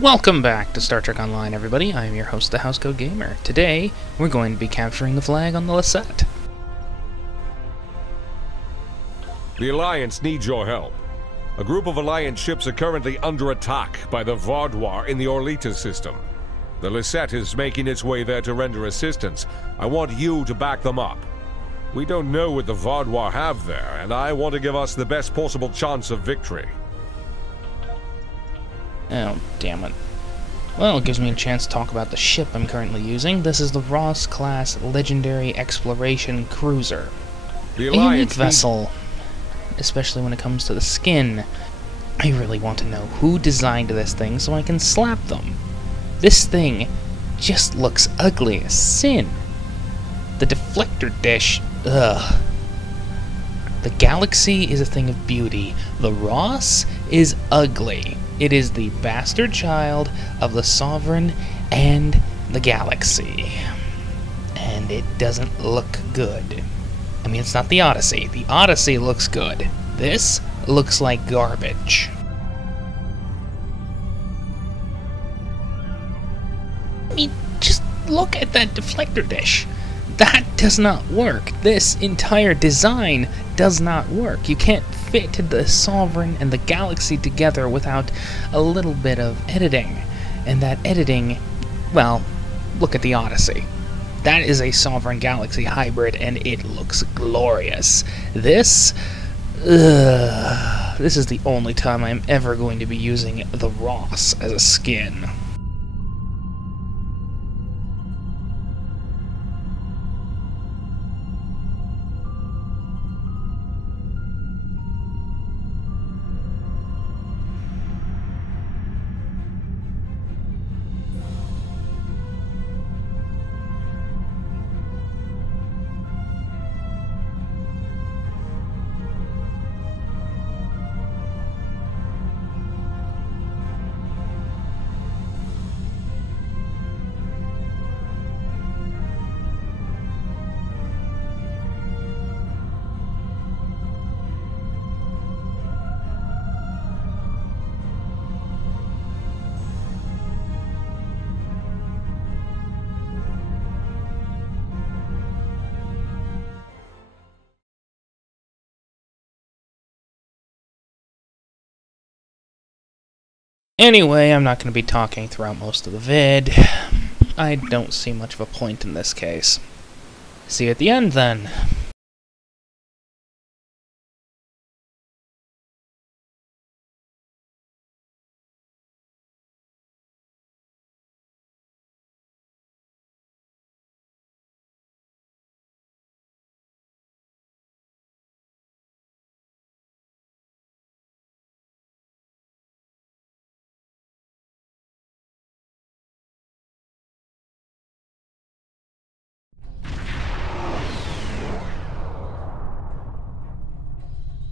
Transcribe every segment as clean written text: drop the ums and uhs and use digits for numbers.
Welcome back to Star Trek Online, everybody. I am your host, the Housecoat Gamer. Today, we're going to be capturing the flag on the Lisette. The Alliance needs your help. A group of Alliance ships are currently under attack by the Vaadwaur in the Orlita system. The Lisette is making its way there to render assistance. I want you to back them up. We don't know what the Vaadwaur have there, and I want to give us the best possible chance of victory. Oh, damn it. Well, it gives me a chance to talk about the ship I'm currently using. This is the Ross-class Legendary Exploration Cruiser. The A Alliance unique vessel, especially when it comes to the skin. I really want to know who designed this thing so I can slap them. This thing just looks ugly as sin. The deflector dish, ugh. The Galaxy is a thing of beauty. The Ross is ugly. It is the bastard child of the Sovereign and the Galaxy. And it doesn't look good. I mean, it's not the Odyssey. The Odyssey looks good. This looks like garbage. I mean, just look at that deflector dish. That does not work. This entire design does not work. You can't fit the Sovereign and the Galaxy together without a little bit of editing. And that editing, well, look at the Odyssey. That is a Sovereign Galaxy hybrid, and it looks glorious. This is the only time I'm ever going to be using the Ross as a skin. Anyway, I'm not going to be talking throughout most of the vid. I don't see much of a point in this case. See you at the end, then.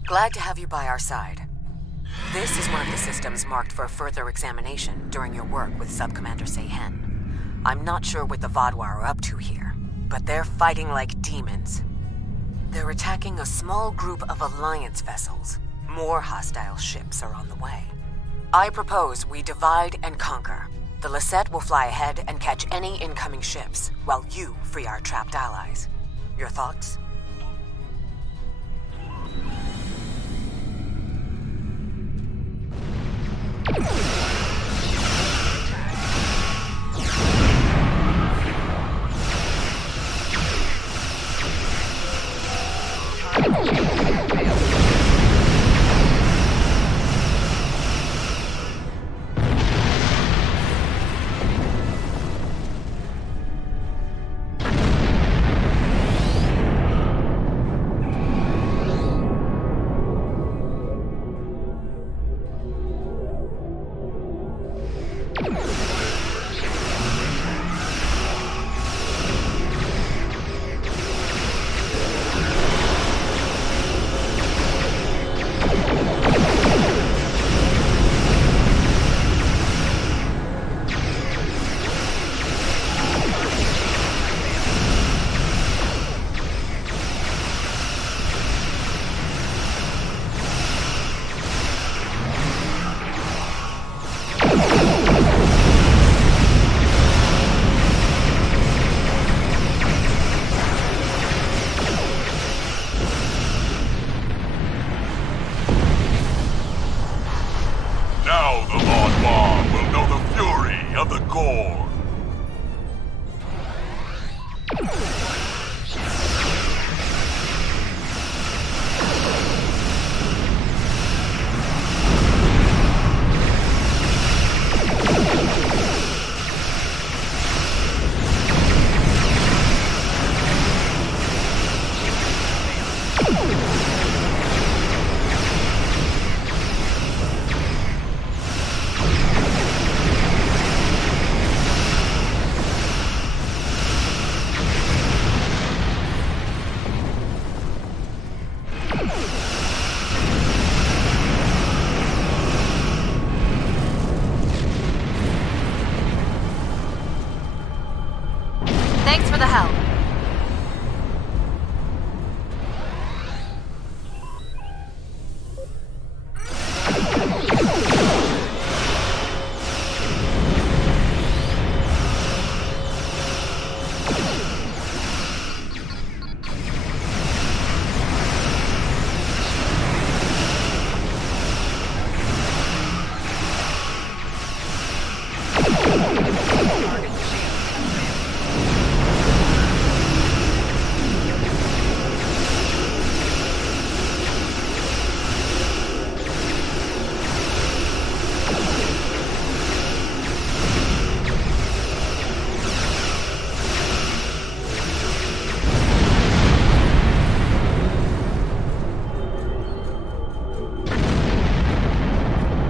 Glad to have you by our side. This is one of the systems marked for further examination during your work with Subcommander Seyhen. I'm not sure what the Vaadwaur are up to here, but they're fighting like demons. They're attacking a small group of Alliance vessels. More hostile ships are on the way. I propose we divide and conquer. The Lisette will fly ahead and catch any incoming ships, while you free our trapped allies. Your thoughts? enemy of the Gore. Thanks for the help.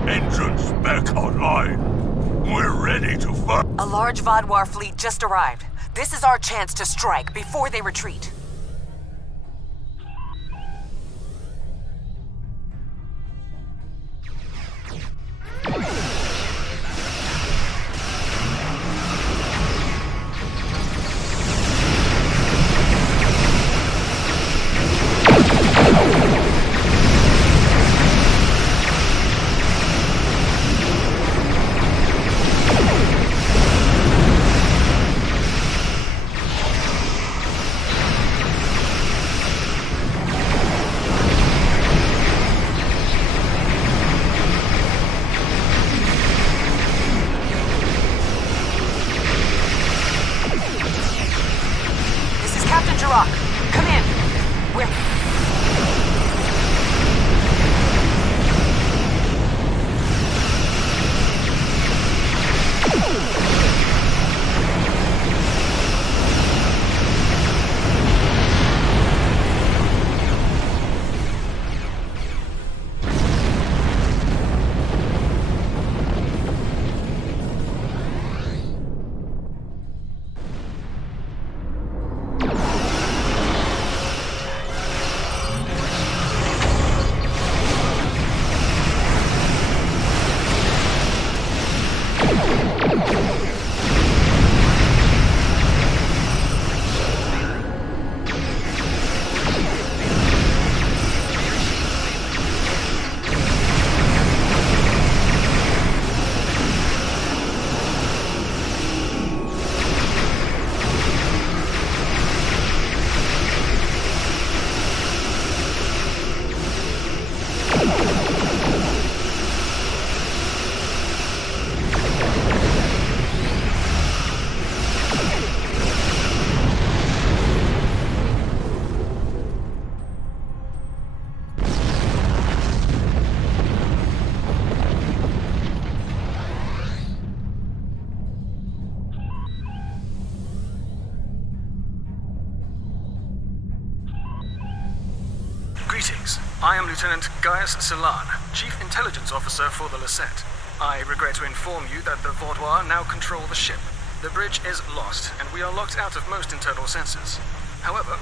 Entrance back online. We're ready to fight. A large Vaadwaur fleet just arrived. This is our chance to strike before they retreat. Come in. We're... Greetings. I am Lieutenant Gaius Silan, Chief Intelligence Officer for the Lisette. I regret to inform you that the Vaadwaur now control the ship. The bridge is lost, and we are locked out of most internal sensors. However,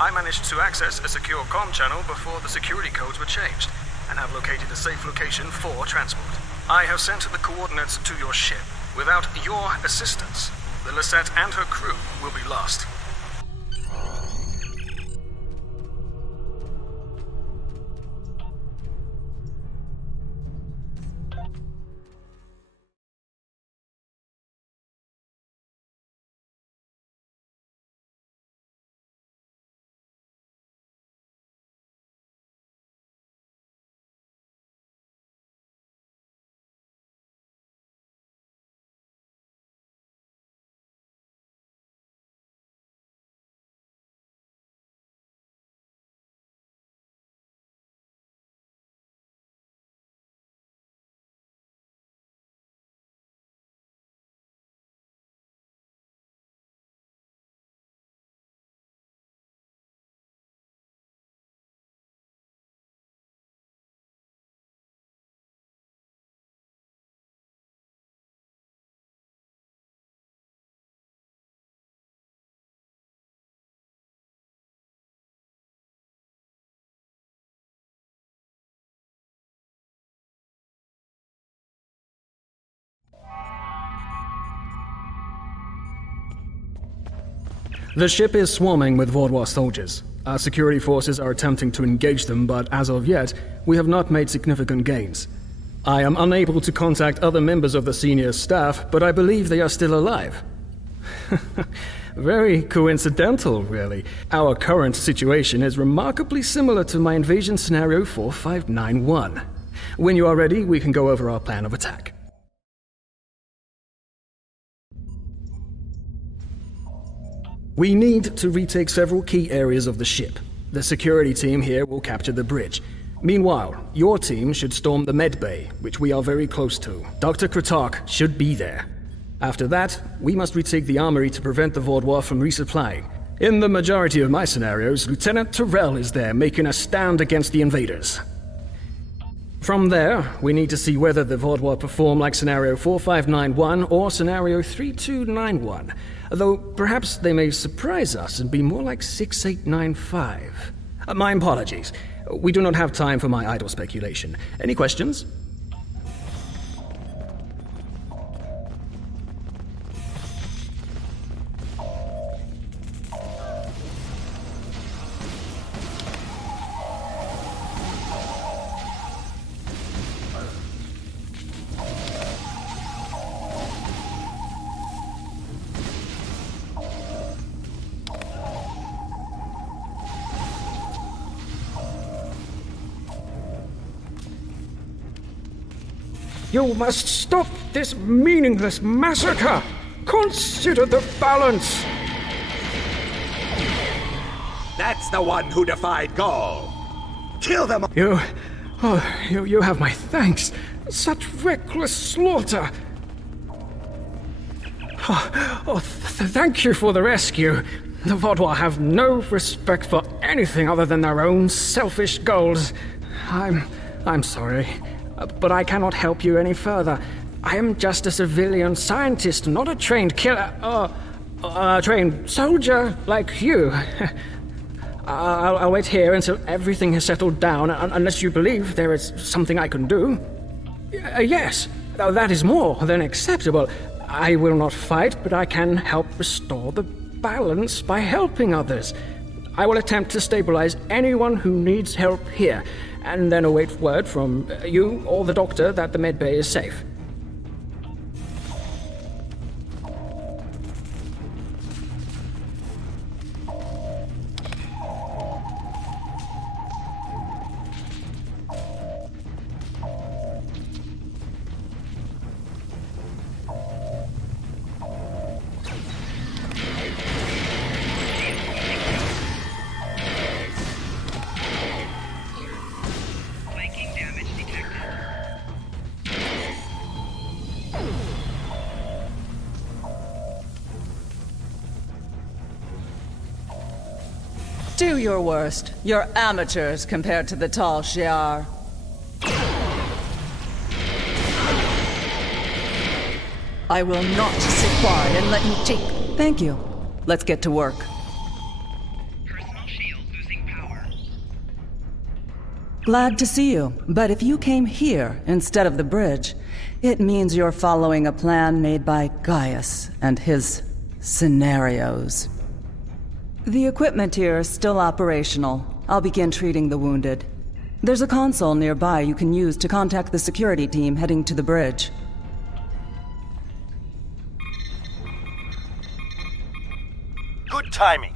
I managed to access a secure comm channel before the security codes were changed, and have located a safe location for transport. I have sent the coordinates to your ship. Without your assistance, the Lisette and her crew will be lost. The ship is swarming with Vaadwaur soldiers. Our security forces are attempting to engage them, but as of yet, we have not made significant gains. I am unable to contact other members of the senior staff, but I believe they are still alive. Very coincidental, really. Our current situation is remarkably similar to my invasion scenario 4591. When you are ready, we can go over our plan of attack. We need to retake several key areas of the ship. The security team here will capture the bridge. Meanwhile, your team should storm the med bay, which we are very close to. Dr. Kratark should be there. After that, we must retake the armory to prevent the Vaadwaur from resupplying. In the majority of my scenarios, Lieutenant Terrell is there making a stand against the invaders. From there, we need to see whether the Vaadwaur perform like Scenario 4591 or Scenario 3291, though perhaps they may surprise us and be more like 6895. My apologies. We do not have time for my idle speculation. Any questions? You must stop this meaningless massacre! Consider the balance! That's the one who defied Gaul! Kill them! You have my thanks. Such reckless slaughter! Thank you for the rescue. The Vaadwaur have no respect for anything other than their own selfish goals. I'm sorry. But I cannot help you any further. I am just a civilian scientist, not a trained killer, a trained soldier like you. I'll wait here until everything has settled down, unless you believe there is something I can do. Yes, that is more than acceptable. I will not fight, but I can help restore the balance by helping others. I will attempt to stabilize anyone who needs help here, and then await word from you or the doctor that the medbay is safe. Do your worst. You're amateurs compared to the tall Shi'ar. I will not sit by and let you take... Thank you. Let's get to work. Personal shield losing power. Glad to see you, but if you came here instead of the bridge, it means you're following a plan made by Gaius and his scenarios. The equipment here is still operational. I'll begin treating the wounded. There's a console nearby you can use to contact the security team heading to the bridge. Good timing.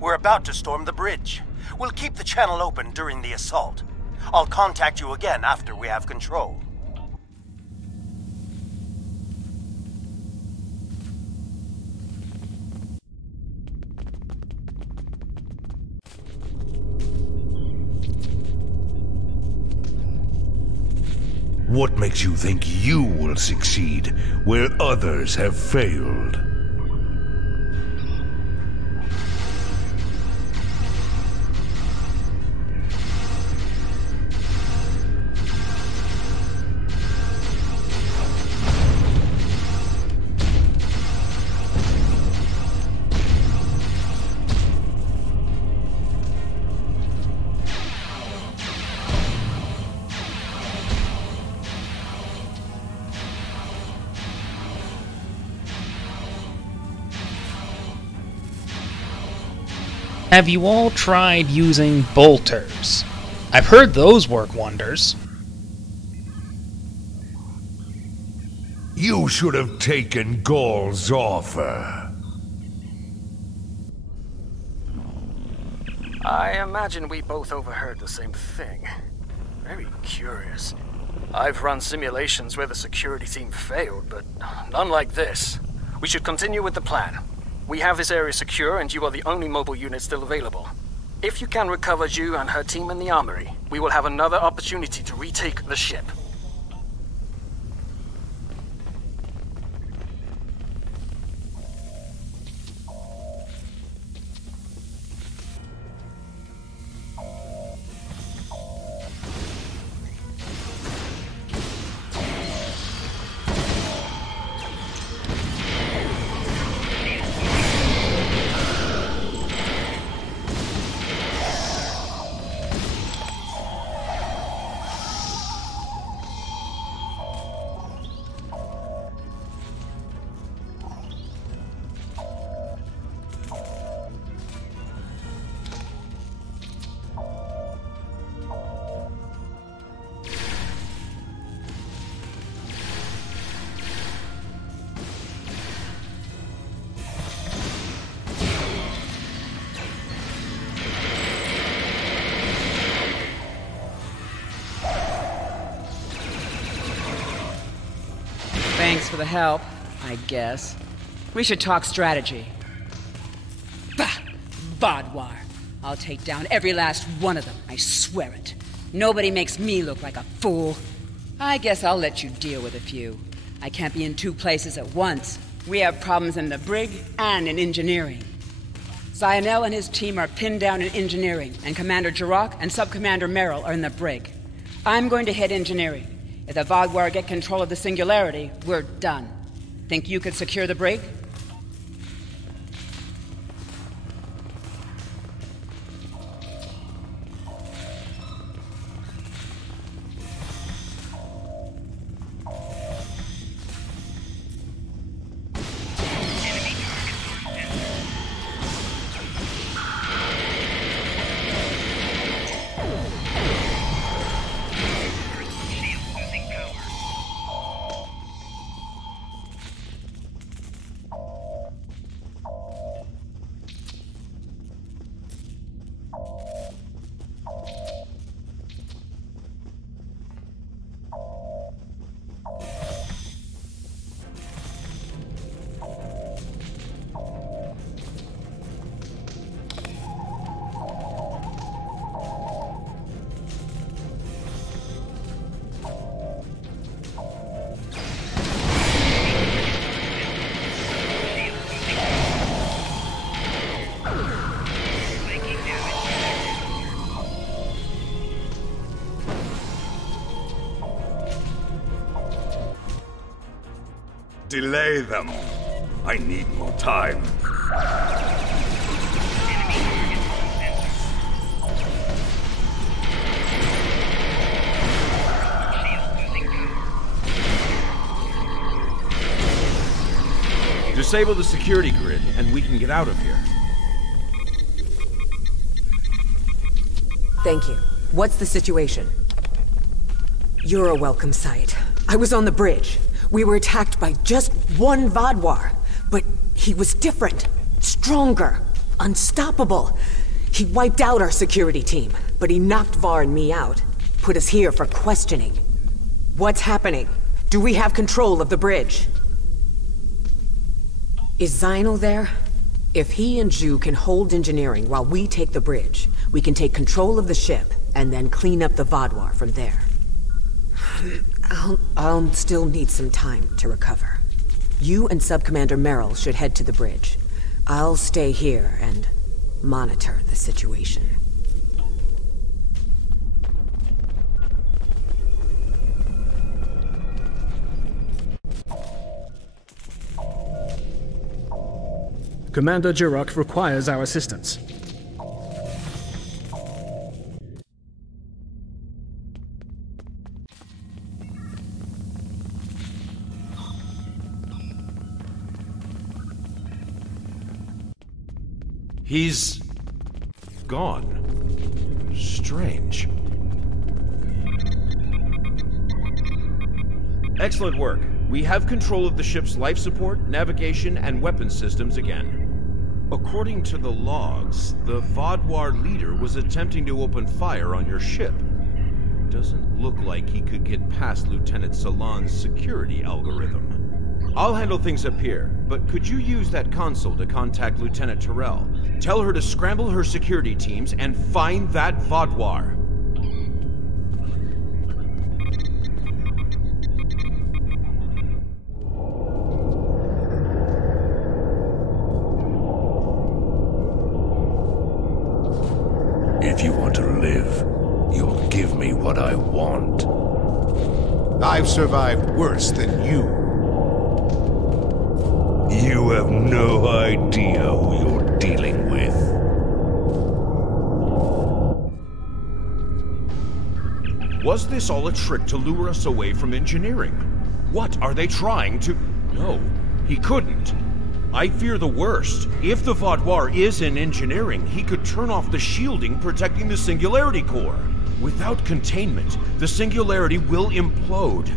We're about to storm the bridge. We'll keep the channel open during the assault. I'll contact you again after we have control. What makes you think you will succeed where others have failed? Have you all tried using bolters? I've heard those work wonders. You should have taken Gaul's offer. I imagine we both overheard the same thing. Very curious. I've run simulations where the security team failed, but none like this. We should continue with the plan. We have this area secure, and you are the only mobile unit still available. If you can recover Zhu and her team in the armory, we will have another opportunity to retake the ship. Thanks for the help, I guess. We should talk strategy. Bah! Vaadwaur. I'll take down every last one of them, I swear it. Nobody makes me look like a fool. I guess I'll let you deal with a few. I can't be in two places at once. We have problems in the brig and in engineering. Zionel and his team are pinned down in engineering, and Commander Jirok and Sub-Commander Merrill are in the brig. I'm going to head engineering. If the Vaadwaur get control of the Singularity, we're done. Think you could secure the brig? Delay them. I need more time. Disable the security grid, and we can get out of here. Thank you. What's the situation? You're a welcome sight. I was on the bridge. We were attacked by just one Vaadwaur, but he was different, stronger, unstoppable. He wiped out our security team, but he knocked Var and me out, put us here for questioning. What's happening? Do we have control of the bridge? Is Zionel there? If he and Zhu can hold engineering while we take the bridge, we can take control of the ship and then clean up the Vaadwaur from there. I'll still need some time to recover. You and Sub-Commander Merrill should head to the bridge. I'll stay here and monitor the situation. Commander Jirok requires our assistance. He's gone. Strange. Excellent work. We have control of the ship's life support, navigation, and weapons systems again. According to the logs, the Vaadwaur leader was attempting to open fire on your ship. Doesn't look like he could get past Lieutenant Salon's security algorithm. I'll handle things up here, but could you use that console to contact Lieutenant Terrell? Tell her to scramble her security teams and find that Vaadwaur. If you want to live, you'll give me what I want. I've survived worse than you. You have no idea who you're dealing with. Was this all a trick to lure us away from engineering? What are they trying to... No, he couldn't. I fear the worst. If the Vaadwaur is in engineering, he could turn off the shielding protecting the Singularity Core. Without containment, the Singularity will implode.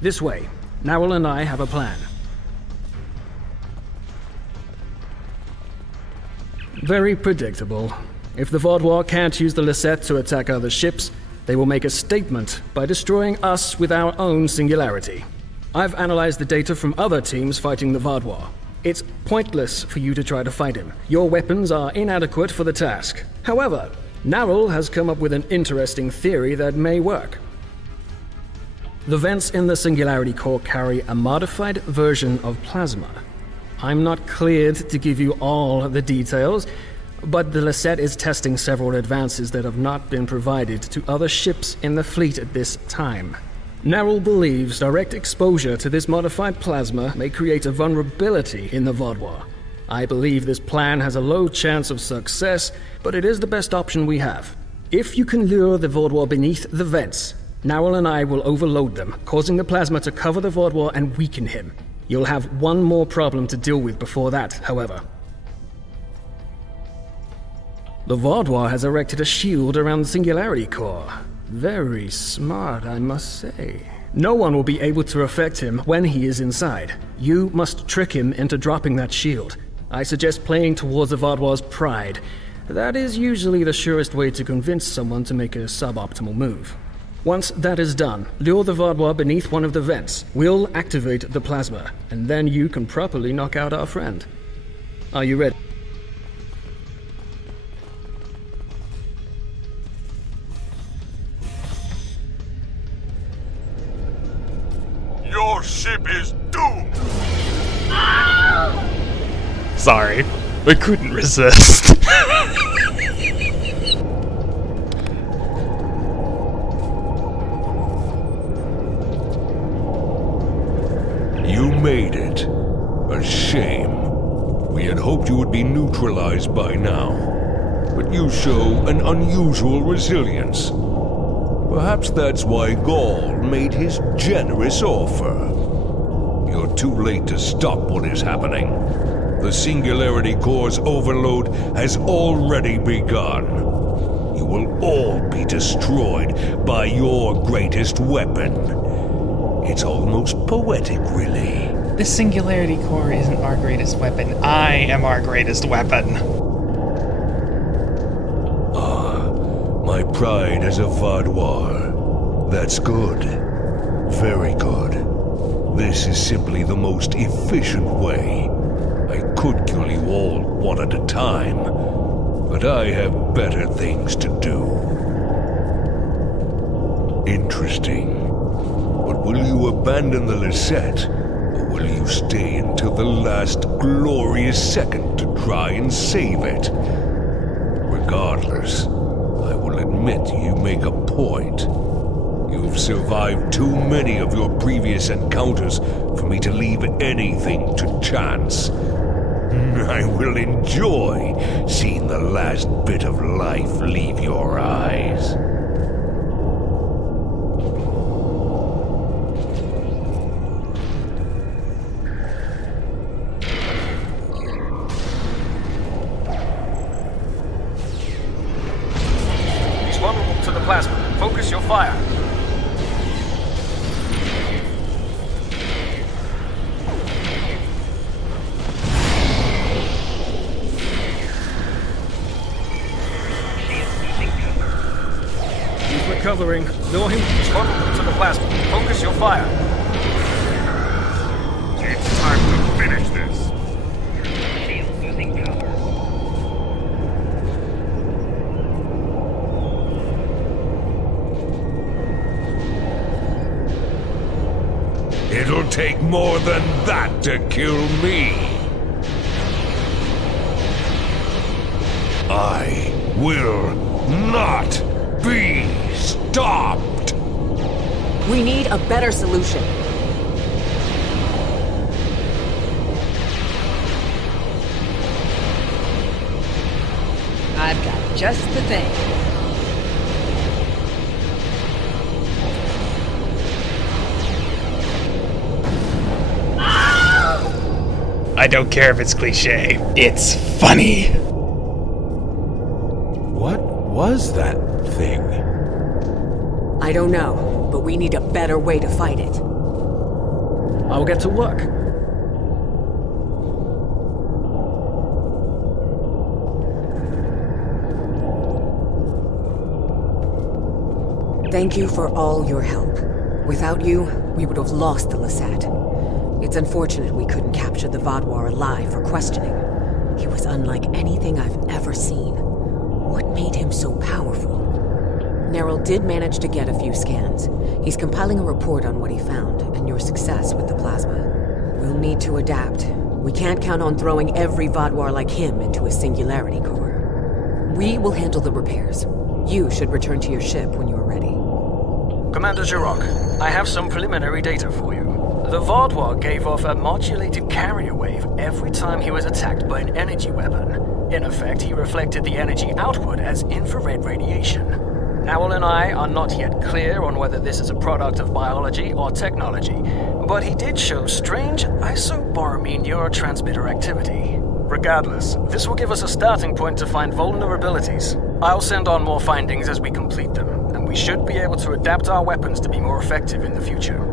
This way. Narwhal and I have a plan. Very predictable. If the Vaadwaur can't use the Lisette to attack other ships, they will make a statement by destroying us with our own singularity. I've analyzed the data from other teams fighting the Vaadwaur. It's pointless for you to try to fight him. Your weapons are inadequate for the task. However, Narwhal has come up with an interesting theory that may work. The vents in the Singularity Core carry a modified version of plasma. I'm not cleared to give you all the details, but the Lisette is testing several advances that have not been provided to other ships in the fleet at this time. Narwhal believes direct exposure to this modified plasma may create a vulnerability in the Vaadwaur. I believe this plan has a low chance of success, but it is the best option we have. If you can lure the Vaadwaur beneath the vents, Narwhal and I will overload them, causing the plasma to cover the Vaadwaur and weaken him. You'll have one more problem to deal with before that, however. The Vaadwaur has erected a shield around the Singularity Core. Very smart, I must say. No one will be able to affect him when he is inside. You must trick him into dropping that shield. I suggest playing towards the Vaadwaur's pride. That is usually the surest way to convince someone to make a suboptimal move. Once that is done, lure the Vaadwaur beneath one of the vents. We'll activate the plasma, and then you can properly knock out our friend. Are you ready? Your ship is doomed! Sorry, I couldn't resist. You made it. A shame. We had hoped you would be neutralized by now. But you show an unusual resilience. Perhaps that's why Gaul made his generous offer. You're too late to stop what is happening. The Singularity Core's overload has already begun. You will all be destroyed by your greatest weapon. It's almost poetic, really. The Singularity Core isn't our greatest weapon. I am our greatest weapon. My pride as a Vaadwaur. That's good. Very good. This is simply the most efficient way. I could kill you all one at a time, but I have better things to do. Interesting. But will you abandon the Lisette, or will you stay until the last glorious second to try and save it? Regardless, I will admit you make a point. You've survived too many of your previous encounters for me to leave anything to chance. I will enjoy seeing the last bit of life leave your eyes. He's vulnerable to the plasma. Focus your fire. Recovering. Lure him. He's vulnerable to the plasma. Focus your fire. It's time to finish this. Shield losing power. It'll take more than that to kill me. I will not be stopped! We need a better solution. I've got just the thing. I don't care if it's cliche. It's funny. What was that thing? I don't know, but we need a better way to fight it. I'll get to work. Thank you for all your help. Without you, we would have lost the Lisette. It's unfortunate we couldn't capture the Vaadwaur alive for questioning. He was unlike anything I've ever seen. What made him so powerful? Neril did manage to get a few scans. He's compiling a report on what he found, and your success with the plasma. We'll need to adapt. We can't count on throwing every Vaadwaur like him into a singularity core. We will handle the repairs. You should return to your ship when you are ready. Commander Jirok, I have some preliminary data for you. The Vaadwaur gave off a modulated carrier wave every time he was attacked by an energy weapon. In effect, he reflected the energy output as infrared radiation. Owl and I are not yet clear on whether this is a product of biology or technology, but he did show strange isoboromine neurotransmitter activity. Regardless, this will give us a starting point to find vulnerabilities. I'll send on more findings as we complete them, and we should be able to adapt our weapons to be more effective in the future.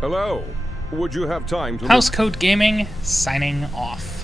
Hello. Would you have time to Housecoat Gaming signing off.